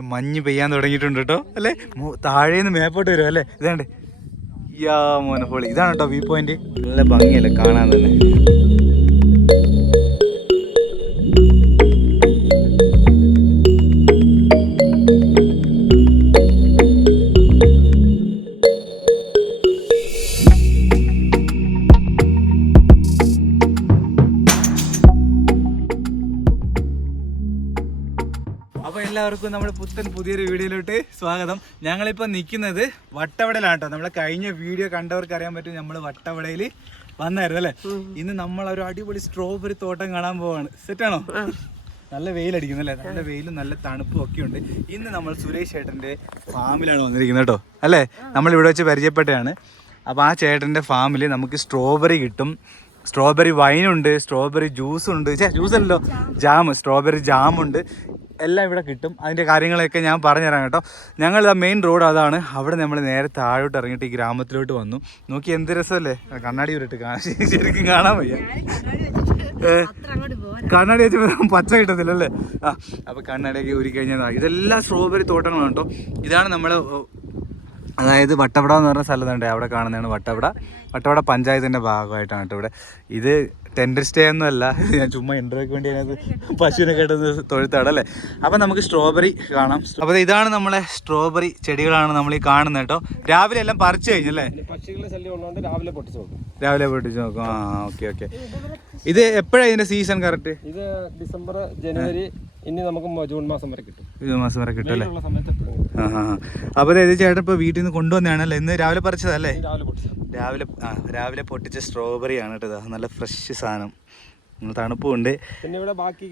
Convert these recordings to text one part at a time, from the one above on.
മഞ്ഞ് പെയ്യാൻ തുടങ്ങിയിട്ടുണ്ട് കേട്ടോ അല്ലേ? താഴേന്ന് മേപ്പോട്ട് വരും അല്ലേ? ഇതാണ്ട്. യാ മോനെ പൊളി. ഇതാണ് കേട്ടോ വ്യൂ പോയിന്റ് നല്ല ഭംഗിയല്ലേ കാണാൻ തന്നെ. എല്ലാവർക്കും നമ്മുടെ പുത്തൻ പുതിയൊരു വീഡിയോയിലോട്ട് സ്വാഗതം. ഞങ്ങളിപ്പോൾ നിൽക്കുന്നത് വട്ടവടയിലാണ് കേട്ടോ നമ്മളെ കഴിഞ്ഞ വീഡിയോ കണ്ടവർക്ക് അറിയാൻ പറ്റും നമ്മൾ വട്ടവടയിൽ വന്നായിരുന്നു അല്ലേ? ഇന്ന് നമ്മൾ ഒരു അടിപൊളി സ്ട്രോബെറി തോട്ടം കാണാൻ പോവാണ്. സെറ്റാണോ നല്ല വെയിലടിക്കുന്നു അല്ലേ? നല്ല വെയിലും നല്ല തണുപ്പും ഒക്കെ ഉണ്ട്. ഇന്ന് നമ്മൾ സുരേഷ് ചേട്ടന്റെ ഫാമിലാണ് വന്നിരിക്കുന്നത് കേട്ടോ. അല്ലേ? നമ്മൾ ഇവിടെ വെച്ച് പരിചയപ്പെട്ടതാണ്. അപ്പോൾ ആ ചേട്ടന്റെ ഫാമിൽ നമുക്ക് സ്ട്രോബെറി കിട്ടും. സ്ട്രോബെറി വൈനുണ്ട് സ്ട്രോബെറി ജ്യൂസ് ഉണ്ട്. ജ്യൂസ് അല്ലല്ലോ. ജാം സ്ട്രോബെറി ജാമുണ്ട് എല്ലാം ഇവിടെ കിട്ടും. അതിന്റെ കാര്യങ്ങളൊക്കെ ഞാൻ പറഞ്ഞുതരാം കേട്ടോ. ഞങ്ങൾ ആ മെയിൻ റോഡ് അതാണ്. അവിടെ നമ്മൾ നേരെ താഴോട്ട് ഇറങ്ങിയിട്ട് ഈ ഗ്രാമത്തിലോട്ട് വന്നു. നോക്കി എന്ത് രസമല്ലേ? കണ്ണാടി ഉരുട്ട് ശരിക്കും കാണാൻ വയ്യ. കണ്ണാടി വെച്ച് പച്ച കിട്ടത്തില്ല അല്ലേ ആ അപ്പോൾ കണ്ണാടിയൊക്കെ ഉരി കഴിഞ്ഞാൽ ഇതെല്ലാം സ്ട്രോബെറി തോട്ടങ്ങളാണ് കേട്ടോ. ഇതാണ് നമ്മൾ അതായത് വട്ടവട എന്ന് പറഞ്ഞ സ്ഥലം ഉണ്ട് അവിടെ കാണുന്നതാണ് വട്ടവട. വട്ടവട പഞ്ചായത്തിന്റെ ഭാഗമായിട്ടാണ് കേട്ടോ ഇവിടെ. ഇത് ടെൻഡർ സ്റ്റേ ഒന്നും അല്ല. ഞാൻ ചുമ്മാ ഇന്റർവ്യൂക്ക് വേണ്ടി അതിനകത്ത് പശുവിനെ കേട്ടത് തൊഴുത്താണ് അല്ലേ? അപ്പം നമുക്ക് സ്ട്രോബെറി കാണാം. അപ്പോൾ ഇതാണ് നമ്മളെ സ്ട്രോബെറി ചെടികളാണ് നമ്മൾ ഈ കാണുന്നത് കേട്ടോ. രാവിലെ എല്ലാം പറിച്ചു കഴിഞ്ഞല്ലേ പക്ഷികളുടെ ശല്യം ഉള്ളതുകൊണ്ട് രാവിലെ പൊട്ടിച്ചു നോക്കും. രാവിലെ പൊട്ടിച്ച് നോക്കും. ആ ഓക്കെ ഓക്കെ. ഇത് എപ്പോഴാണ് ഇതിന്റെ സീസൺ കറക്റ്റ് ഇത് ഡിസംബർ ജനുവരി ഇനി നമുക്ക് ജൂൺ മാസം വരെ കിട്ടും. ജൂൺ മാസം വരെ കിട്ടും അല്ലേ? ആ ആ അപ്പോൾ ഇത് ചേട്ടൻ ഇപ്പോൾ വീട്ടിൽ നിന്ന് കൊണ്ടുവന്നതാണല്ലേ? ഇന്ന് രാവിലെ പറിച്ചതല്ലേ? രാവിലെ ആ രാവിലെ പൊട്ടിച്ച സ്ട്രോബെറി ആണ് കേട്ടോ നല്ല ഫ്രഷ് സാധനം. തണുപ്പുണ്ട് പിന്നെ ഇവിടെ ബാക്കി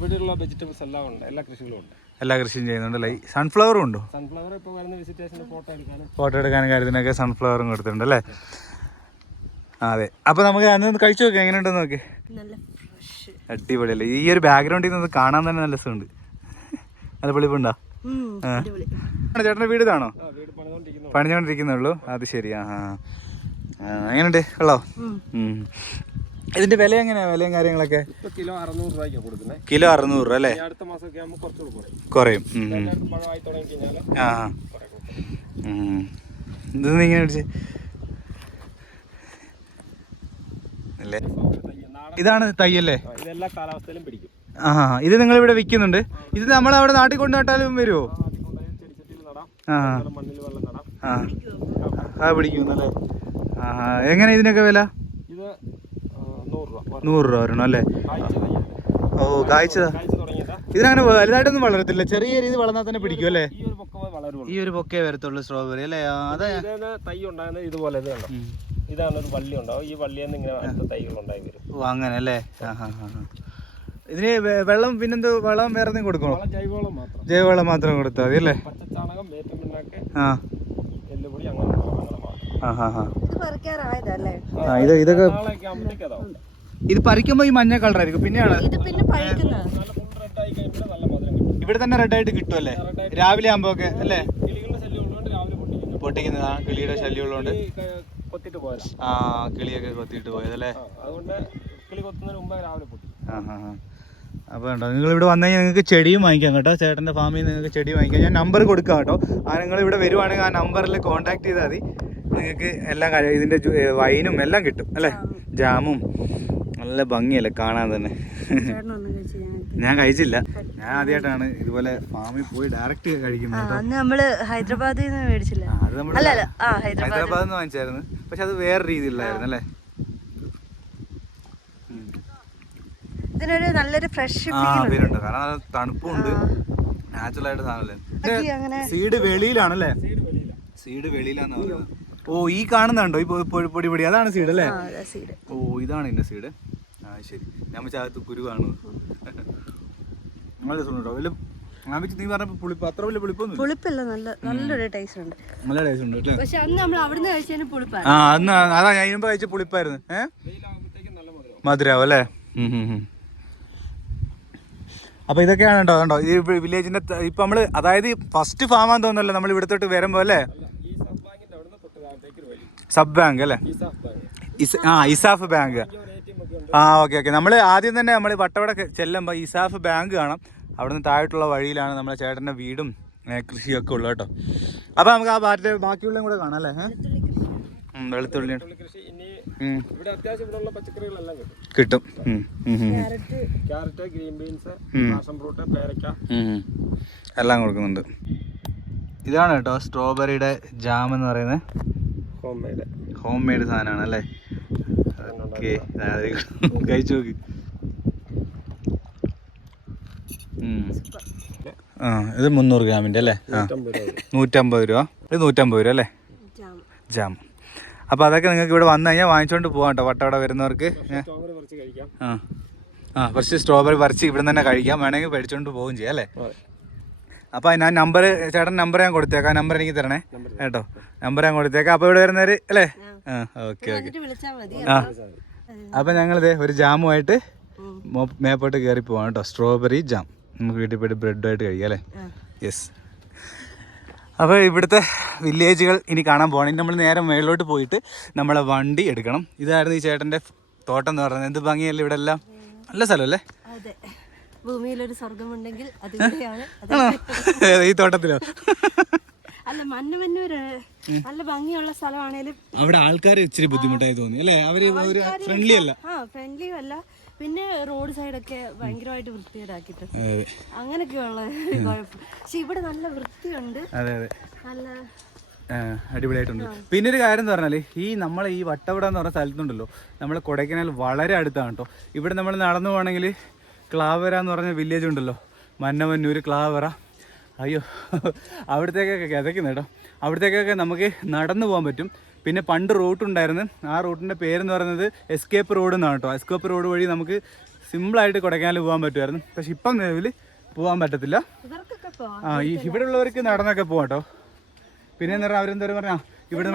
ഇവിടെയുള്ള വെജിറ്റബിൾസ് എല്ലാം ഉണ്ട്. എല്ലാ കൃഷികളും ഉണ്ട്. എല്ലാ കൃഷിയും ചെയ്യുന്നുണ്ടല്ലേ സൺഫ്ലവറും ഉണ്ടോ? സൺഫ്ലവർ ഇപ്പോൾ വരുന്ന വിസിറ്റേഷന് ഫോട്ടോ എടുക്കാൻ ഫോട്ടോ എടുക്കാനും കാര്യത്തിനൊക്കെ സൺഫ്ലവറും കൊടുത്തിട്ടുണ്ട് അല്ലേ? അതെ. അപ്പോൾ നമുക്ക് അന്ന് കഴിച്ചു നോക്കാം. എങ്ങനെയുണ്ടെന്ന് നോക്കി? നല്ല അടിപൊളിയല്ലേ. ഈ ഒരു ബാക്ക്ഗ്രൗണ്ടിൽ നിന്ന് കാണാൻ തന്നെ നല്ല രസമുണ്ട്. നല്ല പൊളിപ്പുണ്ടോ ചേട്ടന്റെ ചേട്ടന്റെ വീട് ഇതാണോ? ആ വീട് പണിതുകൊണ്ടിരിക്കുന്നു പണിഞ്ഞോണ്ടിരിക്കുന്നുള്ളൂ അത് ശരി ആ ആ. ആ, എങ്ങനെയുണ്ട്? ഉള്ളോ? ഇതിന്റെ വില എങ്ങനെയാ? വിലയും കാര്യങ്ങളൊക്കെ? കിലോ അറുന്നൂറ് രൂപയ്ക്ക് കൊടുക്കുന്നത് കിലോ അറുന്നൂറ് രൂപ അല്ലേ? കൊറയും. അടുത്ത മാസമൊക്കെ ആകുമ്പോൾ ആ ആ. ഇത് നീ ഇങ്ങനെ അല്ലേ? ഇതാണ് തയ്യല്ലേ ഇതെല്ലാ കാലാവസ്ഥയിലും പിടിക്കും. ആ. ഇത് നിങ്ങൾ ഇവിടെ വിൽക്കുന്നുണ്ട്? ഇത് നമ്മൾ അവിടെ നാട്ടിൽ കൊണ്ട് നട്ടാലും വരുമോ ആ, ആ. ആ പിടിക്കുന്നല്ലേ ആ. എങ്ങനെ ഇതിനൊക്കെ വില? നൂറ് രൂപ വരണം അല്ലേ? ഓ കായ്ച്ച്. ഇതിനങ്ങനെ വലുതായിട്ടൊന്നും വളരത്തില്ല. ചെറിയ രീതി വളർന്നാൽ തന്നെ പിടിക്കും അല്ലേ? ഈ ഒരു പൊക്കേ വരത്തുള്ളൂ സ്ട്രോബെറി അല്ലേ? അതെ തൈ ഉണ്ടാകുന്നത് ഇതുപോലെ ഇതാണ് ഒരു വള്ളി ഉണ്ടാവും. ഈ വള്ളിയിൽ നിന്ന് ഇങ്ങനെ അടുത്ത തൈകൾ ഉണ്ടായി വരും. ഓ അങ്ങനെ അല്ലേ ഇതിന് വെള്ളം പിന്നെന്ത് വളം വേറെ എന്തെങ്കിലും കൊടുക്കണോ? വളം ജൈവവളം മാത്രം. ജൈവവളം മാത്രം കൊടുത്താൽ മതി അല്ലേ? പച്ചച്ചാണകം വേറ്റം പിണ്ണാക്ക് ആ. എല്ലുപൊടി അങ്ങനെ ആ ഹാ ഹാ ഇത് പറിക്കാറായതല്ലേ? ആ ഇത് ഇതൊക്കെ ഇത് പറിക്കുമ്പോൾ ഈ മഞ്ഞ കളറായിരിക്കും. പിന്നെയാണ് ഇത് പിന്നെ പഴുക്കുന്ന നല്ല ഫുൾ റെഡ് ആയി കഴിയുമ്പോൾ നല്ല മധുരം കിട്ടും. ഇവിടെ തന്നെ റെഡ് ആയിട്ട് കിട്ടും അല്ലേ? രാവിലെ ആകുമ്പോ ഒക്കെ അല്ലേ? പൊട്ടിക്കുന്നതാ കിളിയുടെ ശല്യം ഉള്ളതുകൊണ്ട് കൊത്തിട്ട് പോയതാ. ആ കിളിയൊക്കെ കൊത്തിയിട്ട് പോയതല്ലേ? അതുകൊണ്ട് കിളി കൊത്തുന്നതിന് മുമ്പേ രാവിലെ പൊട്ടി. ആ ഹാ ഹാ അപ്പോൾ കേട്ടോ നിങ്ങൾ ഇവിടെ വന്നു കഴിഞ്ഞാൽ നിങ്ങൾക്ക് ചെടിയും വാങ്ങിക്കാം കേട്ടോ. ചേട്ടന്റെ ഫാമിൽ നിന്ന് നിങ്ങൾക്ക് ചെടി വാങ്ങിക്കാം. ഞാൻ നമ്പർ കൊടുക്കാം കേട്ടോ. ആ നിങ്ങൾ ഇവിടെ വരുവാണെങ്കിൽ ആ നമ്പറിൽ കോൺടാക്ട് ചെയ്താൽ മതി. നിങ്ങൾക്ക് എല്ലാം കാര്യം ഇതിന്റെ വൈനും എല്ലാം കിട്ടും അല്ലേ? ജാമും. നല്ല ഭംഗിയല്ലേ കാണാൻ തന്നെ. ഞാൻ കഴിച്ചില്ല. ഞാൻ ആദ്യമായിട്ടാണ് ഇതുപോലെ ഫാമിൽ പോയി ഡയറക്റ്റ് കഴിക്കുന്നത് നമ്മൾ ഹൈദരാബാദിൽ നിന്ന് മേടിച്ചില്ല. അത് നമ്മൾ ഹൈദരാബാദിൽ നിന്ന്. വാങ്ങിച്ചായിരുന്നു. പക്ഷെ അത് വേറെ രീതിയിലായിരുന്നു അല്ലേ? ഇതിനൊരു നല്ലൊരു ഫ്രഷ് പേരുണ്ട് കാരണം തണുപ്പുണ്ട്. നാച്ചുറൽ ആയിട്ട് സാധനമല്ലേ? സീഡ് വെളിയിലാണല്ലേ? സീഡ് വെളിയിലാന്ന് പറയുന്നത്. ഓ ഈ കാണുന്നുണ്ടോ? ഈ പൊടി പൊടി അതാണ് സീഡ് അല്ലേ? ഓ ഇതാണ് ഇതിന്റെ സീഡ് ശരി. ഞാൻ വെച്ചാൽ അകത്ത് കുരു കാണുന്നത് നല്ല സുഖമുണ്ടോ വലിയ ഞാൻ നീ പുളിപ്പ് അത്ര വലിയ പുളിപ്പൊന്നും ഇല്ല. പുളിപ്പല്ല നല്ല നല്ലൊരു ടേസ്റ്റ് ഉണ്ട്. നല്ല ടേസ്റ്റ് ഉണ്ട് പക്ഷെ അന്ന് നമ്മൾ അവിടുന്ന് കഴിച്ചതിന് പുളിപ്പാണ് ആ അന്ന് അതാ ഞാൻ കഴിച്ച പുളിപ്പായിരുന്നു. ഏഹ് മധുരാവും അല്ലേ. അപ്പൊ ഇതൊക്കെയാണ് കേട്ടോ കണ്ടോ? ഈ വില്ലേജിന്റെ ഇപ്പൊ നമ്മൾ അതായത് ഫസ്റ്റ് ഫാമാന്ന് തോന്നുന്നല്ലോ നമ്മൾ ഇവിടത്തോട്ട് വരുമ്പോ അല്ലേ? സബ് ബാങ്ക് അല്ലേ? ആ ഇസാഫ് ബാങ്ക്. ആ ഓക്കെ ഓക്കെ നമ്മൾ ആദ്യം തന്നെ നമ്മൾ വട്ടവട ചെല്ലുമ്പോൾ ഇസാഫ് ബാങ്ക് കാണാം. അവിടുന്ന് താഴോട്ടുള്ള വഴിയിലാണ് നമ്മളെ ചേട്ടന്റെ വീടും കൃഷിയൊക്കെ ഉള്ളത് കേട്ടോ. അപ്പോൾ നമുക്ക് ആ പാർട്ടി ബാക്കിയുള്ളതും കൂടെ കാണാം അല്ലേ വെളുത്തുള്ളി ഇവിടെ അത്യാവശ്യം പച്ചക്കറികളെല്ലാം കിട്ടും. കിട്ടും. Carrot green beans. Passion fruit ഉം. എല്ലാം കൊടുക്കുന്നുണ്ട്. ഇതാണ് കേട്ടോ സ്ട്രോബെറിയുടെ ജാം എന്ന് പറയുന്നത്. ഹോം മെയ്ഡ് ഹോം മെയ്ഡ് സാധനമാണ് അല്ലേ? ഓക്കെ കഴിച്ചു നോക്ക്. ആ ഇത് മുന്നൂറ് ഗ്രാമിന്റെ അല്ലേ? ആ. നൂറ്റമ്പത് രൂപ. നൂറ്റമ്പത് രൂപ? ഇത് നൂറ്റമ്പത് രൂപ അല്ലേ? ജാം. അപ്പോൾ അതൊക്കെ നിങ്ങൾക്ക് ഇവിടെ വന്നു കഴിഞ്ഞാൽ വാങ്ങിച്ചുകൊണ്ട് പോകാം കേട്ടോ വട്ടവട വരുന്നവർക്ക്. ആ. ആ കുറച്ച് സ്ട്രോബെറി പറിച്ച് ഇവിടെ തന്നെ കഴിക്കാം. വേണമെങ്കിൽ മേടിച്ചുകൊണ്ട് പോവുകയും ചെയ്യാം അല്ലേ. അപ്പോൾ ഞാൻ നമ്പർ ചേട്ടൻ നമ്പർ ഞാൻ കൊടുത്തേക്കാം. നമ്പർ എനിക്ക് തരണേ. Number കേട്ടോ. നമ്പർ ഞാൻ കൊടുത്തേക്കാം. അപ്പോൾ ഇവിടെ വരുന്നവർ അല്ലേ? ആ. Okay okay. ആ. അപ്പോൾ ഞങ്ങളിതേ ഒരു ജാമുമായിട്ട് മേപ്പോട്ട് കയറി പോവാണ് കേട്ടോ സ്ട്രോബെറി ജാം നമുക്ക് വീട്ടിൽ പോയിട്ട് ബ്രെഡുമായിട്ട് കഴിക്കാം അല്ലേ? യെസ് അപ്പോൾ ഇവിടുത്തെ വില്ലേജുകൾ ഇനി കാണാൻ പോകണം ഇനി നമ്മൾ നേരെ മേളിലോട്ട് പോയിട്ട് നമ്മളെ വണ്ടി എടുക്കണം. ഇതായിരുന്നു ഈ ചേട്ടന്റെ തോട്ടം എന്ന് പറയുന്നത്. എന്ത് ഭംഗിയല്ലേ ഇവിടെ എല്ലാം നല്ല സ്ഥലമല്ലേ? ഭൂമിയിലൊരു സ്വർഗമുണ്ടെങ്കിൽ ഈ തോട്ടത്തിലോ? അല്ല നല്ല ഭംഗിയുള്ള സ്ഥലമാണേലും അവിടെ ആൾക്കാർ ഇച്ചിരി ബുദ്ധിമുട്ടായി തോന്നി. അല്ലേ? അവർ ഫ്രണ്ട്ലി അല്ല. ആ ഫ്രണ്ട്ലിയും അല്ല. പിന്നെ റോഡ് സൈഡൊക്കെ ഭയങ്കരമായിട്ട് വൃത്തികേടാക്കിട്ട് അങ്ങനെയൊക്കെയുള്ള കുഴപ്പം. പക്ഷെ ഇവിടെ നല്ല വൃത്തിയുണ്ട്. അതെ അതെ. നല്ല അടിപൊളിയായിട്ടുണ്ട്. പിന്നെ ഒരു കാര്യം എന്ന് പറഞ്ഞാൽ ഈ നമ്മൾ ഈ വട്ടവട എന്ന് പറഞ്ഞ സ്ഥലത്തുണ്ടല്ലോ നമ്മൾ കൊടൈക്കനാൽ വളരെ അടുത്താണ് കേട്ടോ ഇവിടെ നമ്മൾ നടന്നു പോകണമെങ്കിൽ ക്ലാവര എന്ന് പറഞ്ഞ വില്ലേജ് ഉണ്ടല്ലോ. മന്നവന്നൂർ ക്ലാവറ അയ്യോ അവിടത്തേക്കൊക്കെ കിതയ്ക്കുന്നു കേട്ടോ. അവിടത്തേക്കൊക്കെ നമുക്ക് നടന്നു പോകാൻ പറ്റും. പിന്നെ പണ്ട് റൂട്ട് ഉണ്ടായിരുന്നു. ആ റൂട്ടിന്റെ പേരെന്ന് പറയുന്നത് എസ്കേപ്പ് റോഡ് എന്നാണ് കേട്ടോ. എസ്കേപ്പ് റോഡ് വഴി നമുക്ക് സിമ്പിളായിട്ട് കൊടൈക്കനാൽ പോകാൻ പറ്റുമായിരുന്നു. പക്ഷെ ഇപ്പം നിലവിൽ പോകാൻ പറ്റത്തില്ല. ആ ഈ ഇവിടെ ഉള്ളവർക്ക് നടന്നൊക്കെ പോവാം കേട്ടോ. പിന്നെ എന്താ പറയുക അവരെന്താ പറഞ്ഞാ ഇവിടെ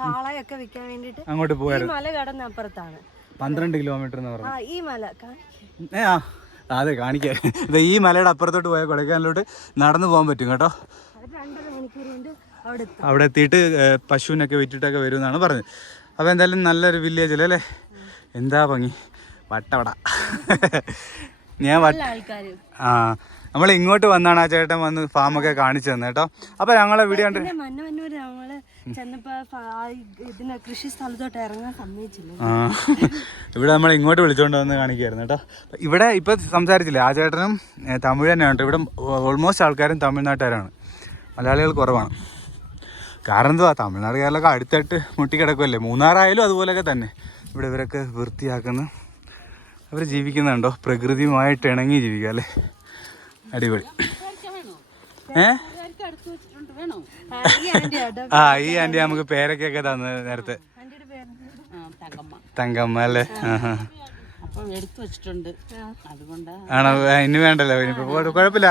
കാളയൊക്കെ വിൽക്കാൻ വേണ്ടിയിട്ട് അങ്ങോട്ട് പോയായിരുന്നു മല കടന്ന് അപ്പുറത്താണ്. പന്ത്രണ്ട് കിലോമീറ്റർ എന്ന് പറഞ്ഞു. ഈ മല. ഏ ആ. അതെ കാണിക്കാൻ ഇത് ഈ മലയുടെ അപ്പുറത്തോട്ട് പോയാൽ കൊടക്കാനിലോട്ട് നടന്നു പോകാൻ പറ്റും കേട്ടോ. അവിടെ എത്തിയിട്ട് പശുവിനൊക്കെ വിറ്റിട്ടൊക്കെ വരും എന്നാണ് പറഞ്ഞത്. അപ്പോൾ എന്തായാലും നല്ലൊരു വില്ലേജ് അല്ലേ? എന്താ ഭംഗി. വട്ടവട. ഞാൻ വട്ട ആ നമ്മൾ ഇങ്ങോട്ട് വന്നാണ് ആ ചേട്ടൻ വന്ന് ഫാമൊക്കെ കാണിച്ചു തന്നെ കേട്ടോ. അപ്പൊ ഞങ്ങളെ വീഡിയോ കണ്ട് ഇവിടെ നമ്മൾ ഇങ്ങോട്ട് വിളിച്ചോണ്ട് വന്ന് കാണിക്കായിരുന്നു കേട്ടോ. ഇവിടെ ഇപ്പൊ സംസാരിച്ചില്ലേ? ആ ചേട്ടനും തമിഴ് തന്നെയാണ് കേട്ടോ. ഇവിടെ ഓൾമോസ്റ്റ് ആൾക്കാരും തമിഴ്നാട്ടുകാരാണ്. മലയാളികൾ കുറവാണ്. കാരണം എന്തുവാ? തമിഴ്നാട് കേരളമൊക്കെ അടുത്തായിട്ട് മുട്ടിക്കിടക്കുമല്ലേ മൂന്നാറായാലും അതുപോലെയൊക്കെ തന്നെ. ഇവിടെ ഇവരൊക്കെ വൃത്തിയാക്കുന്ന അവർ ജീവിക്കുന്നുണ്ടോ? പ്രകൃതിയുമായിട്ട് ഇണങ്ങി ജീവിക്കുക അല്ലേ? അടിപൊളി. ഏ? ആ, ഈ ആന്റി നമുക്ക് പേരൊക്കെയൊക്കെ തന്നത് നേരത്തെ. തങ്കമ്മ അല്ലേ? ആണോ? ഇനി വേണ്ടല്ലോ. ഇനിയിപ്പോ കുഴപ്പമില്ല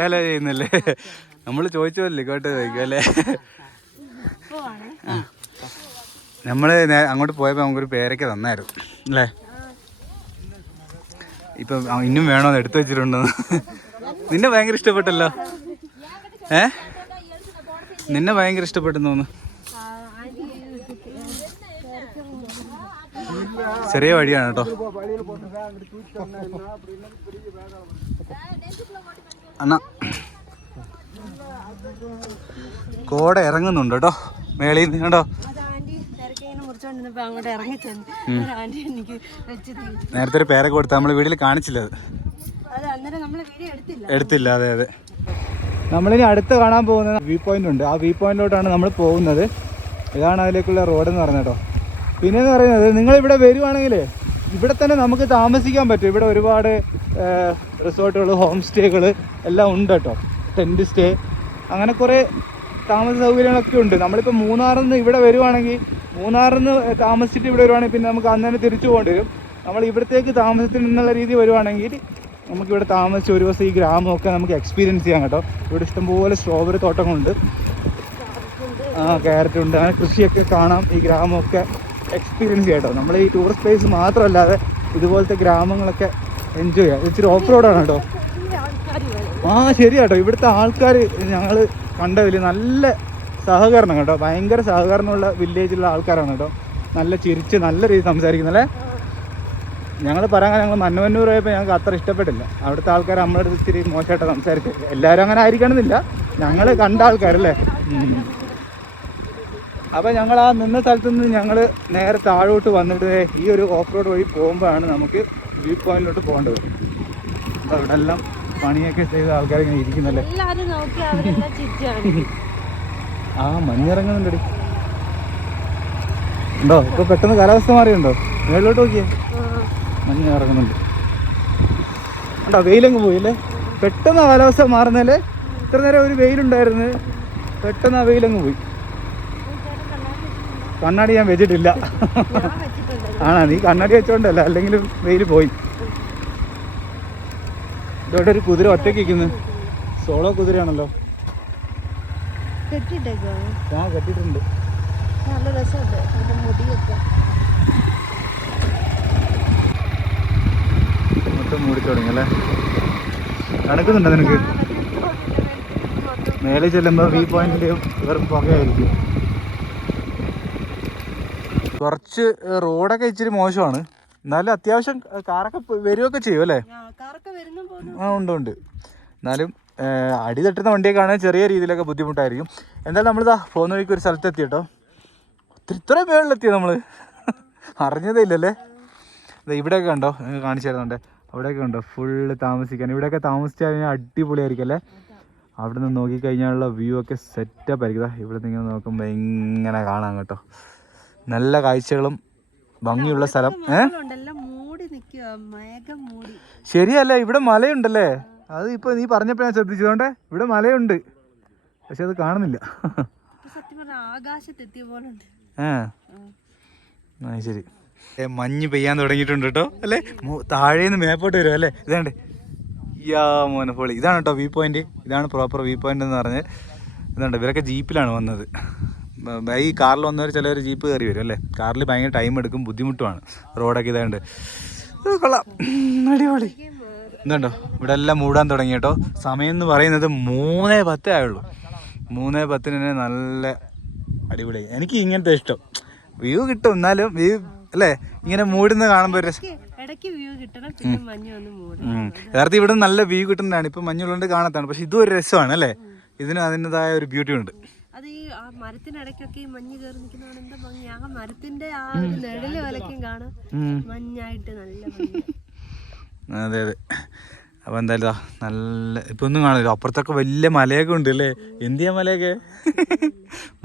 വേല ചെയ്യുന്നല്ലേ? നമ്മൾ ചോദിച്ചതല്ലേ ഇങ്ങോട്ട് ചോദിക്കും അല്ലേ? പോവാണ് നമ്മൾ നേ- അങ്ങോട്ട് പോയപ്പോ നമുക്കൊരു പേരൊക്കെ തന്നായിരുന്നു. അല്ലേ? ഇപ്പൊ ഇന്നും വേണോന്ന് എടുത്തു വെച്ചിട്ടുണ്ടോ നിന്നെ ഭയങ്കര ഇഷ്ടപ്പെട്ടല്ലോ. ഏ? നിന്നെ ഭയങ്കര ഇഷ്ടപ്പെട്ടെന്ന് തോന്നുന്നു. ചെറിയ വഴിയാണ് കേട്ടോ. അണ്ണ. കോട ഇറങ്ങുന്നുണ്ട് കേട്ടോ. മേളിൽ നിന്ന് കേട്ടോ നേരത്തെ ഒരു പേരൊക്കെ കൊടുത്താൽ നമ്മൾ വീട്ടിൽ കാണിച്ചില്ല അത്. എടുത്തില്ല. അതെ അതെ. നമ്മളിനി അടുത്ത് കാണാൻ പോകുന്ന വ്യൂ പോയിന്റ് ഉണ്ട്. ആ വ്യൂ പോയിന്റിലോട്ടാണ് നമ്മൾ പോകുന്നത്. ഇതാണ് അതിലേക്കുള്ള റോഡ് എന്ന് പറഞ്ഞത് കേട്ടോ. പിന്നെ എന്ന് പറയുന്നത് നിങ്ങൾ ഇവിടെ വരുവാണെങ്കിൽ ഇവിടെ തന്നെ നമുക്ക് താമസിക്കാൻ പറ്റും. ഇവിടെ ഒരുപാട് റിസോർട്ടുകൾ ഹോം സ്റ്റേകൾ എല്ലാം ഉണ്ട് കേട്ടോ. ടെന്റ് സ്റ്റേ അങ്ങനെ കുറേ താമസ സൗകര്യങ്ങളൊക്കെ ഉണ്ട്. നമ്മളിപ്പോൾ മൂന്നാറിൽ നിന്ന് ഇവിടെ വരുവാണെങ്കിൽ മൂന്നാറിൽ നിന്ന് താമസിച്ചിട്ട് ഇവിടെ വരുവാണെങ്കിൽ പിന്നെ നമുക്ക് അന്നേരം തിരിച്ചു പോകേണ്ടി വരും. നമ്മൾ ഇവിടത്തേക്ക് താമസത്തിൽ നിന്നുള്ള രീതി വരുവാണെങ്കിൽ നമുക്കിവിടെ താമസിച്ച് ഒരു ദിവസം ഈ ഗ്രാമമൊക്കെ നമുക്ക് എക്സ്പീരിയൻസ് ചെയ്യാം കേട്ടോ. ഇവിടെ ഇഷ്ടംപോലെ സ്ട്രോബെറി തോട്ടങ്ങളുണ്ട്. ആ ക്യാരറ്റ് ഉണ്ട്. അങ്ങനെ കൃഷിയൊക്കെ കാണാം. ഈ ഗ്രാമമൊക്കെ എക്സ്പീരിയൻസ് ചെയ്യാം കേട്ടോ. നമ്മൾ ഈ ടൂറിസ്റ്റ് പ്ലേസ് മാത്രമല്ലാതെ ഇതുപോലത്തെ ഗ്രാമങ്ങളൊക്കെ എൻജോയ് ചെയ്യാം. ഇച്ചിരി ഓഫ് റോഡാണ് കേട്ടോ. ആ ശരി കേട്ടോ. ഇവിടുത്തെ ആൾക്കാർ ഞങ്ങൾ കണ്ടതിൽ നല്ല സഹകരണം കേട്ടോ. ഭയങ്കര സഹകരണമുള്ള വില്ലേജിലുള്ള ആൾക്കാരാണ് കേട്ടോ. നല്ല ചിരിച്ച് നല്ല രീതിയിൽ സംസാരിക്കുന്നല്ലേ? ഞങ്ങൾ പറയാൻ ഞങ്ങൾ മന്നമന്നൂർ പോയപ്പോൾ ഞങ്ങൾക്ക് അത്ര ഇഷ്ടപ്പെട്ടില്ല. അവിടുത്തെ ആൾക്കാർ നമ്മളെ അടുത്ത് ഇത്തിരി മോശമായിട്ട് സംസാരിച്ചു എല്ലാവരും അങ്ങനെ ആയിരിക്കണമെന്നില്ല. ഞങ്ങൾ കണ്ട ആൾക്കാരല്ലേ. അപ്പോൾ ഞങ്ങൾ ആ നിന്ന സ്ഥലത്തു നിന്ന് ഞങ്ങൾ നേരെ താഴോട്ട് വന്നിട്ട് ഈ ഒരു ഓഫ് റോഡ് വഴി പോകുമ്പോഴാണ് നമുക്ക് വ്യൂ പോയിന്റിലോട്ട് പോകേണ്ടത്. അപ്പോൾ അവിടെ എല്ലാം പണിയൊക്കെ ചെയ്ത ആൾക്കാർ ഇങ്ങനെ ഇരിക്കുന്നല്ലേ? ആ മഞ്ഞിറങ്ങുന്നുണ്ടടി. ഉണ്ടോ? ഇപ്പൊ പെട്ടെന്ന് കാലാവസ്ഥ മാറിയുണ്ടോ മേളിലോട്ട് നോക്കിയേ. മഞ്ഞ് ഇറങ്ങുന്നുണ്ട് ഉണ്ടോ വെയിലങ്ങ് പോയില്ലേ? പെട്ടെന്ന് കാലാവസ്ഥ മാറുന്നല്ലേ ഇത്ര നേരം ഒരു വെയിലുണ്ടായിരുന്നു. പെട്ടെന്ന് ആ വെയിലങ്ങ് പോയി. കണ്ണാടി ഞാൻ വെച്ചിട്ടില്ല. ആണോ നീ കണ്ണാടി വെച്ചോണ്ടല്ല അല്ലെങ്കിലും വെയിൽ പോയി. ഇതോടെ ഒരു കുതിര ഒറ്റയ്ക്ക് ഇരിക്കുന്നു സോളോ കുതിരയാണല്ലോ. ആ കെട്ടിട്ടുണ്ട് നല്ല രസമുണ്ട്. മുടിയൊക്കെ. മൊത്തം മൂടി തുടങ്ങി അല്ലേ? നടക്കുന്നുണ്ടോ നിനക്ക്? മേലെ ചെല്ലുമ്പോൾ വ്യൂ പോയിന്റിൽ വെറും പുകയായിരിക്കും. കുറച്ച് റോഡൊക്കെ ഇച്ചിരി മോശമാണ്. എന്നാലും അത്യാവശ്യം കാറൊക്കെ വരുവൊക്കെ ചെയ്യും അല്ലേ? ആ ഉണ്ട് ഉണ്ട്. എന്നാലും അടി തട്ടുന്ന വണ്ടിയൊക്കെ ആണെങ്കിൽ ചെറിയ രീതിയിലൊക്കെ ബുദ്ധിമുട്ടായിരിക്കും. എന്തായാലും നമ്മളിതാ പോകുന്ന വഴിക്ക് ഒരു സ്ഥലത്തെത്തി കേട്ടോ. ഒത്തിരി ഇത്രയും മേളിലെത്തിയോ നമ്മൾ അറിഞ്ഞതേ ഇല്ലല്ലേ? ഇവിടെയൊക്കെ കണ്ടോ? നിങ്ങൾ കാണിച്ചു തരുന്നുണ്ട്. അവിടെയൊക്കെ ഉണ്ടോ ഫുള്ള് താമസിക്കാൻ. ഇവിടെയൊക്കെ താമസിച്ചു കഴിഞ്ഞാൽ അടിപൊളിയായിരിക്കും അല്ലേ? അവിടെ നിന്ന് നോക്കിക്കഴിഞ്ഞാലുള്ള വ്യൂ ഒക്കെ സെറ്റപ്പ് ആയിരിക്കും. ഇവിടെ നിന്ന് ഇങ്ങനെ നോക്കുമ്പോൾ ഇങ്ങനെ കാണാം കേട്ടോ. നല്ല കാഴ്ചകളും ഭംഗിയുള്ള സ്ഥലം. ഏഹ് ശരിയല്ല? ഇവിടെ മലയുണ്ടല്ലേ? അത് ഇപ്പൊ നീ പറഞ്ഞപ്പോ ഞാൻ ശ്രദ്ധിച്ചതുകൊണ്ട് ഇവിടെ മലയുണ്ട്. പക്ഷെ അത് കാണുന്നില്ല. ആകാശത്തെത്തിയ പോലെ ആ ശരി. മഞ്ഞ് പെയ്യാൻ തുടങ്ങിയിട്ടുണ്ട് കേട്ടോ അല്ലേ? താഴേന്ന് മേപ്പോട്ട് വരും അല്ലേ? ഇതാണ്ട്. യാ മോനെ പൊളി. ഇതാണ് കേട്ടോ വ്യൂ പോയിന്റ്. ഇതാണ് പ്രോപ്പർ വ്യൂ പോയിന്റ് എന്ന് പറഞ്ഞ് ഇതുണ്ട് ഇവരൊക്കെ ജീപ്പിലാണ് വന്നത്. ഈ കാറിൽ വന്നവർ ചിലവർ ജീപ്പ് കയറി വരും അല്ലേ? കാറിൽ ഭയങ്കര ടൈം എടുക്കും ബുദ്ധിമുട്ടുമാണ്. റോഡൊക്കെ ഇതാണ്ട്. ഇത് കൊള്ളാം. അടിപൊളി. ഇതുണ്ടോ? ഇവിടെ എല്ലാം മൂടാൻ തുടങ്ങി കേട്ടോ സമയം എന്ന് പറയുന്നത് മൂന്നേ പത്തേ ആയുള്ളൂ. മൂന്നേ പത്തിന് തന്നെ നല്ല അടിപൊളി. എനിക്ക് ഇങ്ങനത്തെ ഇഷ്ടം. വ്യൂ കിട്ടും എന്നാലും വ്യൂ അല്ലേ? ഇങ്ങനെ മൂടുന്ന കാണുമ്പോൾ ഒരു. യഥാർത്ഥം ഇവിടെ നല്ല വ്യൂ കിട്ടുന്നതാണ്. ഇപ്പൊ മഞ്ഞുള്ളതുകൊണ്ട് കാണത്താണ് പക്ഷെ ഇതും ഒരു രസമാണ് അല്ലേ? ഇതിന് അതിന്റെതായ ഒരു ബ്യൂട്ടി ഉണ്ട്. അത് ഈ ആ മരത്തിനിടയ്ക്കൊക്കെ ഈ മഞ്ഞ് കയറി നിൽക്കുന്നതാണ് എന്താ ഭംഗി? ആ മരത്തിന്റെ ആ ഒരു നിഴൽ വലക്കും കാണാം. മഞ്ഞായിട്ട് നല്ല അതെ അതെ. അപ്പോൾ എന്തായാലും നല്ല ഇപ്പം ഒന്നും കാണില്ല അപ്പുറത്തൊക്കെ വലിയ മലയൊക്കെ ഉണ്ട് അല്ലേ? എന്തിയാ മലയൊക്കെ?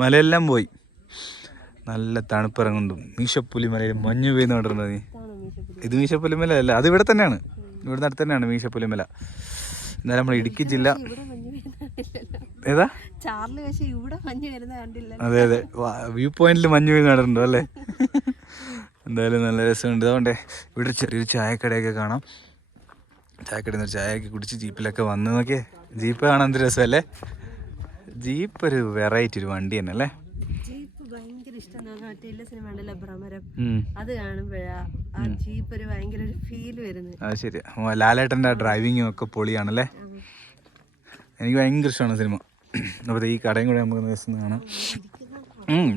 മലയെല്ലാം പോയി. നല്ല തണുപ്പിറങ്ങുന്നു മീശപ്പുലിമലയിൽ മഞ്ഞ് പെയ്യുന്ന കണ്ടിട്ടുണ്ടോ നീ ഇതാണ് മീശപ്പുലി ഇത് മീശപ്പുലിമല അല്ല അത് ഇവിടെ തന്നെയാണ്. ഇവിടുന്ന് അടുത്ത് തന്നെയാണ് മീശപ്പുലിമല. എന്നാലും നമ്മൾ ഇടുക്കി ജില്ല ഇവിടെ ഏതാ? ചാർലി പക്ഷെ ഇവിടെ മഞ്ഞ് വരുന്ന കണ്ടില്ല അതെ അതെ. വ്യൂ പോയിന്റിൽ മഞ്ഞ് പെയ്യുന്ന കണ്ടിട്ടുണ്ടോ അല്ലേ? എന്തായാലും നല്ല രസമുണ്ട്. അതുകൊണ്ടേ ഇവിടെ ചെറിയൊരു ചായക്കടയൊക്കെ കാണാം. ചായക്കടയിൽ നിന്ന് ചായ ചായയൊക്കെ കുടിച്ച് ജീപ്പിലൊക്കെ വന്ന് നോക്കിയേ. ജീപ്പ് കാണാൻ എന്ത് രസമല്ലേ? ജീപ്പ് ഒരു വെറൈറ്റി ഒരു വണ്ടി തന്നെ അല്ലേ? ഭയങ്കര ഇഷ്ടം മറ്റേ എല്ലാ സിനിമ ഉണ്ടല്ലോ ഭ്രമരം. അത് കാണുമ്പോഴാ ആ ജീപ്പ് ഒരു ഭയങ്കര ഒരു ഫീൽ വരുന്നത്. അത് ശരി. ലാലേട്ടന്റെ ഡ്രൈവിങ്ങും ഒക്കെ പൊളിയാണല്ലേ? എനിക്ക് ഭയങ്കര ഇഷ്ടമാണ് സിനിമ. അപ്പോൾ ഈ കടയും കൂടെ നമുക്ക് ദിവസം കാണാം.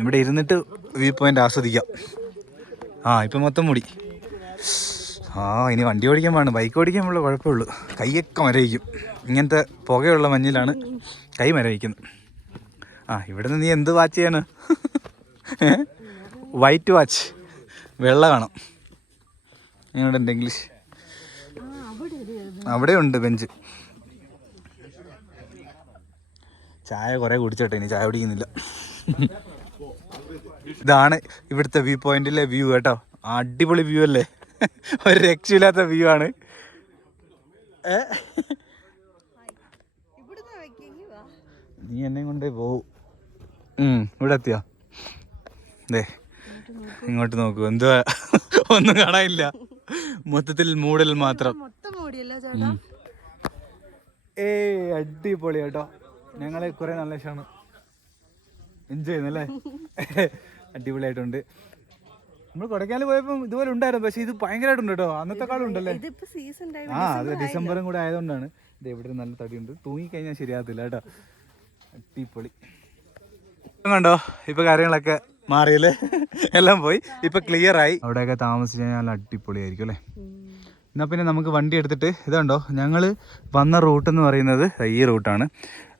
ഇവിടെ ഇരുന്നിട്ട് വ്യൂ പോയിന്റ് ആസ്വദിക്കാം. ആ ഇപ്പം മൊത്തം മുടി. ആ ഇനി വണ്ടി ഓടിക്കാൻ വേണം ബൈക്ക് ഓടിക്കാൻ ഉള്ള കുഴപ്പമുള്ളൂ. കൈയൊക്കെ മരവിക്കും. ഇങ്ങനത്തെ പുകയുള്ള മഞ്ഞിലാണ് കൈ മരവിക്കുന്നത്. ആ ഇവിടെ നിന്ന് നീ എന്ത് വാച്ച് ചെയ്യാന് വൈറ്റ് വാച്ച് വെള്ള കാണാം എന്റെ ഇംഗ്ലീഷ് അവിടെയുണ്ട് ബെഞ്ച്. ചായ കുറെ കുടിച്ചോട്ടെ ഇനി ചായ കുടിക്കുന്നില്ല. ഇതാണ് ഇവിടുത്തെ വ്യൂ പോയിന്റിലെ വ്യൂ കേട്ടോ. അടിപൊളി വ്യൂ അല്ലേ? ഒരു രക്ഷയില്ലാത്ത വ്യൂ ആണ്. നീ എന്നെ കൊണ്ടേ പോവും. ഇവിടെ എത്തിയോ? ദേ ഇങ്ങോട്ട് നോക്കൂ. എന്തുവാ? ഒന്നും കാണാനില്ല. മൊത്തത്തിൽ മൂടൽ മാത്രം. മൊത്തം മൂടിയല്ലോ ചേട്ടാ? ഏ അടിപൊളി കേട്ടോ. ഞങ്ങളെ കുറെ നല്ല ഇഷ്ടമാണ് എൻജോയ് ചെയ്യുന്നല്ലേ? അടിപൊളിയായിട്ടുണ്ട്. നമ്മൾ കൊടക്കാൽ പോയപ്പോ ഇതുപോലെ ഉണ്ടായിരുന്നു. പക്ഷെ ഇത് ഭയങ്കരമായിട്ടുണ്ട് കേട്ടോ. അന്നത്തെ കാലം ഉണ്ടല്ലേ? ആ അത് ഡിസംബറും കൂടെ ആയതുകൊണ്ടാണ്. ഇത് എവിടെ നല്ല തടിയുണ്ട്. തൂങ്ങിക്കഴിഞ്ഞാൽ ശരിയാകത്തില്ല കേട്ടോ. അടിപൊളി. കണ്ടോ? ഇപ്പൊ കാര്യങ്ങളൊക്കെ മാറിയല്ലേ? എല്ലാം പോയി. ഇപ്പൊ ക്ലിയർ ആയി. അവിടെയൊക്കെ താമസിച്ച് കഴിഞ്ഞാൽ നല്ല അടിപൊളിയായിരിക്കും അല്ലേ? എന്നാൽ പിന്നെ നമുക്ക് വണ്ടി എടുത്തിട്ട് ഇതുണ്ടോ? ഞങ്ങൾ വന്ന റൂട്ട് എന്ന് പറയുന്നത് ഈ റൂട്ടാണ്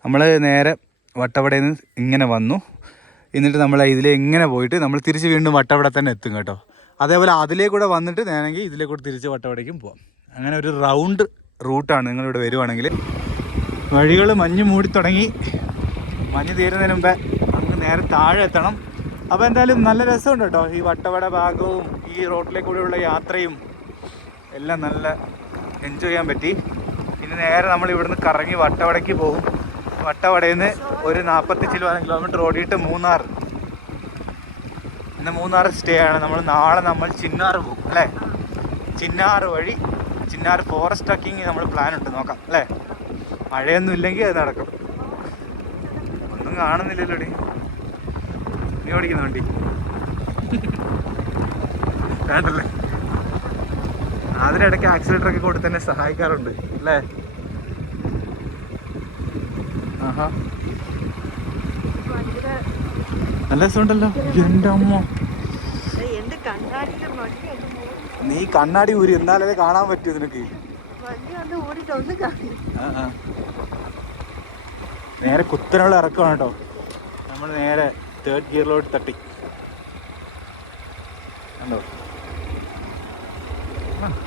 നമ്മൾ നേരെ വട്ടവടയിൽ നിന്ന് ഇങ്ങനെ വന്നു. എന്നിട്ട് നമ്മൾ ഇതിലെ ഇങ്ങനെ പോയിട്ട് നമ്മൾ തിരിച്ച് വീണ്ടും വട്ടവട തന്നെ എത്തും കേട്ടോ. അതേപോലെ അതിലേ കൂടെ വന്നിട്ട് നേരെങ്കിൽ ഇതിലേ കൂടെ തിരിച്ച് വട്ടവടയ്ക്കും പോവാം. അങ്ങനെ ഒരു റൗണ്ട് റൂട്ടാണ് നിങ്ങളിവിടെ വരുവാണെങ്കിൽ. വഴികൾ മഞ്ഞ് മൂടി തുടങ്ങി. മഞ്ഞ് തീരുന്നതിന് മുമ്പേ അങ്ങ് നേരെ താഴെ എത്തണം. അപ്പോൾ എന്തായാലും നല്ല രസമുണ്ട് കേട്ടോ ഈ വട്ടവട ഭാഗവും ഈ റോഡിലേക്കൂടെയുള്ള യാത്രയും എല്ലാം നല്ല എൻജോയ് ചെയ്യാൻ പറ്റി. ഇനി നേരെ നമ്മൾ ഇവിടുന്ന് കറങ്ങി വട്ടവടയ്ക്ക് പോകും. വട്ടവടയിൽ നിന്ന് ഒരു നാൽപ്പത്തി നാൽപ്പത്തഞ്ച് കിലോമീറ്റർ ഓടിയിട്ട് മൂന്നാർ. ഇന്ന് മൂന്നാർ സ്റ്റേ ആണ്. നമ്മൾ നാളെ നമ്മൾ ചിന്നാർ പോകും അല്ലേ? ചിന്നാർ വഴി ചിന്നാർ ഫോറസ്റ്റ് ട്രക്കിങ് നമ്മൾ പ്ലാൻ ഉണ്ട്. നോക്കാം അല്ലേ? മഴയൊന്നും ഇല്ലെങ്കിൽ അത് നടക്കും. ഒന്നും കാണുന്നില്ലല്ലോ ഓടിക്കുന്ന വണ്ടി. വേണ്ടല്ലേ? അതിനിടയ്ക്ക് ആക്സിലേറ്റർ ഒക്കെ കൊടുത്ത് തന്നെ സഹായിക്കാറുണ്ട് അല്ലേ? നല്ല രസമുണ്ടല്ലോ. എന്റെ അമ്മ. നീ കണ്ണാടി ഊരി എന്നാലേ കാണാൻ പറ്റൂ നിനക്ക്. നേരെ കുത്തനുള്ള ഇറക്കമാണ് കേട്ടോ. നമ്മൾ നേരെ തേർഡ് ഗിയറിലോട്ട് തട്ടി കണ്ടോ?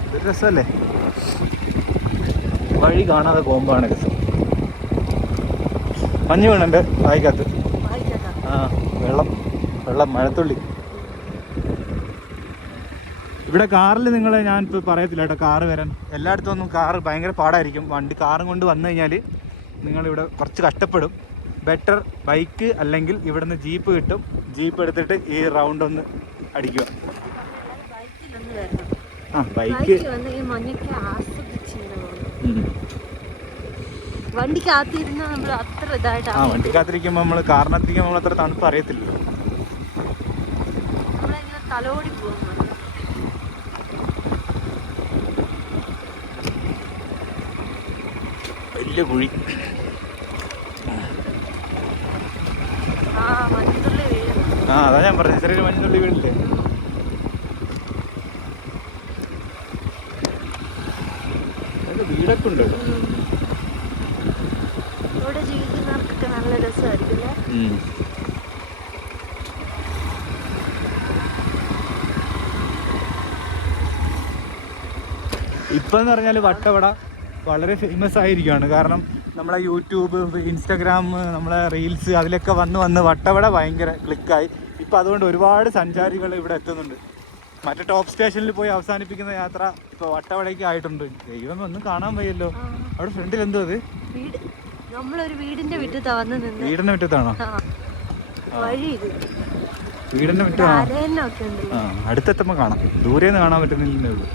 ഇതൊരു രസമല്ലേ? വഴി കാണാതെ കോമ്പാണ് രസം. മഞ്ഞ് വീണുണ്ട് വായിക്കകത്ത്. ആ വെള്ളം വെള്ളം മഴത്തുള്ളി. ഇവിടെ കാറിൽ നിങ്ങൾ ഞാൻ ഇപ്പോൾ പറയത്തില്ല കേട്ടോ കാറ് വരാൻ. എല്ലായിടത്തും ഒന്നും കാറ് ഭയങ്കര പാടായിരിക്കും. വണ്ടി കാറും കൊണ്ട് വന്നു കഴിഞ്ഞാൽ നിങ്ങളിവിടെ കുറച്ച് കഷ്ടപ്പെടും. ബെറ്റർ ബൈക്ക് അല്ലെങ്കിൽ ഇവിടുന്ന് ജീപ്പ് കിട്ടും. ജീപ്പ് എടുത്തിട്ട് ഈ റൗണ്ട് ഒന്ന് അടിക്കുക. ആ ബൈക്ക് വണ്ടി നമ്മൾ വണ്ടിക്കകത്തിരുന്ന നമ്മൾ അത്ര ഇതായിട്ട് ആ വണ്ടിക്കകത്തിരിക്കുമ്പോൾ നമ്മൾ കാറിനകത്തിരിക്കുമ്പോൾ നമ്മൾ അത്ര തണുപ്പ് അറിയത്തില്ല തലോടി വലിയ കുഴി ആ മഞ്ഞത്തുള്ളി വീഴുന്നു ആ അതാ ഞാൻ പറഞ്ഞത് ചെറിയൊരു മഞ്ഞുള്ളി വീണില്ലേ വീടൊക്കെ ഉണ്ട് കേട്ടോ ഇവിടെ ജീവിക്കുന്നവർക്കൊക്കെ നല്ല രസമായിരിക്കും അല്ലേ? ഇപ്പം എന്ന് പറഞ്ഞാൽ വട്ടവട വളരെ ഫേമസ് ആയിരിക്കുകയാണ് കാരണം നമ്മളെ യൂട്യൂബ് ഇൻസ്റ്റാഗ്രാം നമ്മളെ റീൽസ് അതിലൊക്കെ വന്ന് വന്ന് വട്ടവട ഭയങ്കര ക്ലിക്കായി ഇപ്പം അതുകൊണ്ട് ഒരുപാട് സഞ്ചാരികൾ ഇവിടെ എത്തുന്നുണ്ട്. മറ്റേ ടോപ്പ് സ്റ്റേഷനിൽ പോയി അവസാനിപ്പിക്കുന്ന യാത്ര ഇപ്പൊ വട്ടവടയ്ക്ക് ആയിട്ടുണ്ട്. ദൈവം ഒന്നും കാണാൻ വയ്യല്ലോ. അവിടെ ഫ്രണ്ടിൽ എന്തോ അത്? നമ്മളൊരു വീടിന്റെ അടുത്തെത്തുമ്പോ നിന്ന്. വീടിന്റെ മുറ്റത്താണോ ആ. അടുത്തെത്തുമ്പോൾ കാണാം. ദൂരെ നിന്ന് കാണാൻ പറ്റുന്നില്ലേ ഉള്ളു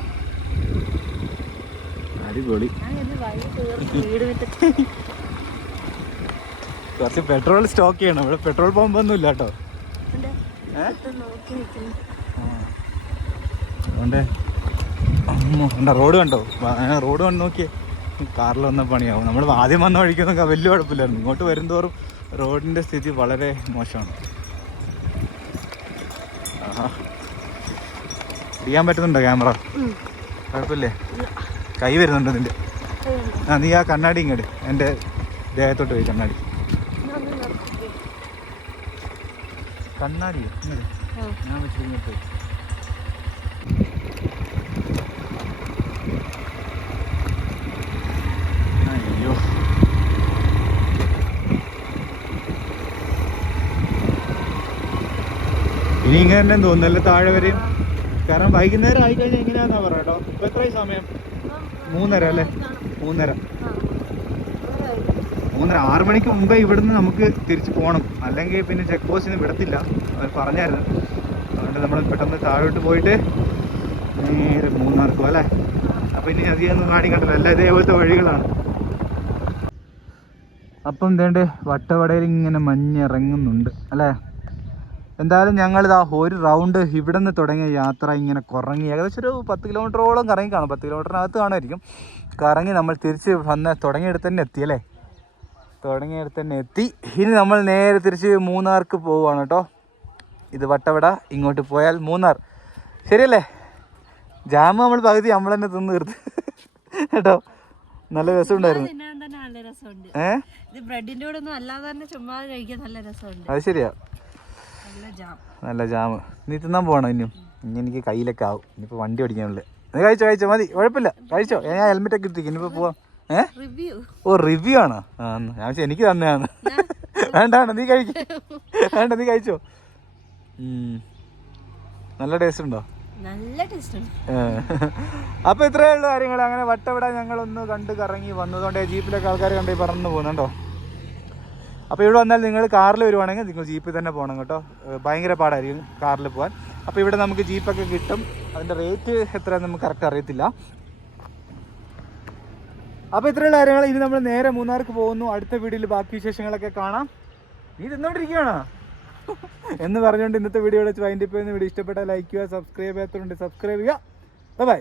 അടിപൊളി കുറച്ച് പെട്രോൾ സ്റ്റോക്ക് ചെയ്യണം. ഇവിടെ പെട്രോൾ പമ്പ് ഒന്നും ഇല്ല കേട്ടോ ഉണ്ട്. ഏ? ഇത് നോക്കി നിൽക്കുന്നു അതുകൊണ്ട് റോഡ് കണ്ടോ? റോഡ് കണ്ട് നോക്കിയേ. കാറിൽ വന്ന പണിയാവും. നമ്മൾ ആദ്യം വന്ന വഴിക്കൊന്നും വലിയ കുഴപ്പമില്ലായിരുന്നു. ഇങ്ങോട്ട് വരുന്തോറും റോഡിന്റെ സ്ഥിതി വളരെ മോശമാണ്. ചെയ്യാൻ പറ്റുന്നുണ്ടോ ക്യാമറ. കുഴപ്പമില്ലേ? കൈ വരുന്നുണ്ടോ നിന്റെ ആ നീ ആ കണ്ണാടി ഇങ്ങോട്ട് എന്റെ ദേഹത്തോട്ട് പോയി കണ്ണാടി ഞാൻ ഒന്ന് നിർത്തിക്കേ. കണ്ണാടി. ഞാൻ വെച്ചിട്ട് അയ്യോ. ഇനി ഇങ്ങനെ തന്നെ തോന്നുന്നല്ലേ താഴെ വരെയും. കാരണം വൈകുന്നേരം ആയിക്കഴിഞ്ഞാൽ എങ്ങനെയാന്നാ പറയാം കേട്ടോ ഇപ്പൊ എത്രയും സമയം? മൂന്നര അല്ലേ? മൂന്നര. മൂന്നര ആറ് മണിക്ക് മുമ്പേ ഇവിടുന്ന് നമുക്ക് തിരിച്ച് പോകണം അല്ലെങ്കിൽ പിന്നെ ചെക്ക് പോസ്റ്റിന് വിടത്തില്ല. അവർ പറഞ്ഞായിരുന്നു. അതുകൊണ്ട് നമ്മൾ പെട്ടെന്ന് താഴോട്ട് പോയിട്ട് നേരെ മൂന്നാർക്ക് അല്ലേ? അപ്പം ഇനി അധികം ഒന്നും കാണിക്കണ്ടല്ലോ. എല്ലാം ഇതേപോലത്തെ വഴികളാണ്. അപ്പം എന്തേണ്ട് വട്ടവടയിൽ ഇങ്ങനെ മഞ്ഞിറങ്ങുന്നുണ്ട് അല്ലേ? എന്തായാലും ഞങ്ങളിതാ ഒരു റൗണ്ട് ഇവിടെ നിന്ന് തുടങ്ങിയ യാത്ര ഇങ്ങനെ കുറങ്ങി. ഏകദേശം ഒരു പത്ത് കിലോമീറ്ററോളം കറങ്ങി കാണും. പത്ത് കിലോമീറ്ററിനകത്ത് കാണുമായിരിക്കും. കറങ്ങി നമ്മൾ തിരിച്ച് വന്ന് തുടങ്ങിയെടുത്ത് തന്നെ എത്തി അല്ലേ? തുടങ്ങിയിടത്ത് തന്നെ എത്തി. ഇനി നമ്മൾ നേരെ തിരിച്ച് മൂന്നാർക്ക് പോവുകയാണ് കേട്ടോ. ഇത് വട്ടവട ഇങ്ങോട്ട് പോയാൽ മൂന്നാർ. ശരിയല്ലേ? ജാമ് നമ്മൾ പകുതി നമ്മൾ തന്നെ തിന്ന് തീർത്ത്. കേട്ടോ? നല്ല രസമുണ്ടായിരുന്നു. അത് ശരിയാ. നല്ല ജാമ്. നീ തിന്നാൻ പോകണം ഇനിയും? ഇനി എനിക്ക് കയ്യിലൊക്കെ ആവും. ഇനിയിപ്പോൾ വണ്ടി ഓടിക്കാനുള്ളത്. നീ കഴിച്ചോ കഴിച്ചോ. മതി. കുഴപ്പമില്ല. കഴിച്ചോ. ഞാൻ ഹെൽമെറ്റൊക്കെ ഇട്ടിരിക്കും ഇനിയിപ്പോൾ പോവാം. ഏ? ഓ റിവ്യൂ ആണോ? ഞാൻ എനിക്ക് തന്നെയാണ്. വേണ്ട വേണ്ട നീ കഴിക്ക. വേണ്ട നീ കഴിച്ചോ. നല്ല ടേസ്റ്റ് ഉണ്ടോ? അപ്പൊ ഇത്രയേ ഉള്ളൂ കാര്യങ്ങൾ അങ്ങനെ വട്ടവിട ഞങ്ങളൊന്ന് കണ്ട് കറങ്ങി വന്നതുകൊണ്ട് ജീപ്പിലൊക്കെ ആൾക്കാർ കണ്ട് പറന്ന് പോകുന്നുണ്ടോ അപ്പോൾ ഇവിടെ വന്നാൽ നിങ്ങൾ കാറിൽ വരുവാണെങ്കിൽ നിങ്ങൾ ജീപ്പിൽ തന്നെ പോകണം കേട്ടോ. ഭയങ്കര പാടായിരിക്കും കാറിൽ പോകാൻ. അപ്പോൾ ഇവിടെ നമുക്ക് ജീപ്പൊക്കെ കിട്ടും. അതിന്റെ റേറ്റ് എത്രയാണെന്ന് നമുക്ക് കറക്റ്റ് അറിയത്തില്ല. അപ്പോൾ ഇത്രയുള്ള കാര്യങ്ങൾ ഇനി നമ്മൾ നേരെ മൂന്നാർക്ക് പോകുന്നു. അടുത്ത വീഡിയോയിൽ ബാക്കി വിശേഷങ്ങളൊക്കെ കാണാം. നീ തിന്നോണ്ടിരിക്കുകയാണോ എന്ന് പറഞ്ഞുകൊണ്ട് ഇന്നത്തെ വീഡിയോ വെച്ച് വൈൻഡിപ്പ് ചെയ്യുന്ന. വീഡിയോ ഇഷ്ടപ്പെട്ടാൽ ലൈക്ക് ചെയ്യുക സബ്സ്ക്രൈബ് ചെയ്യാത്തതുകൊണ്ട് സബ്സ്ക്രൈബ് ചെയ്യുക. ബൈ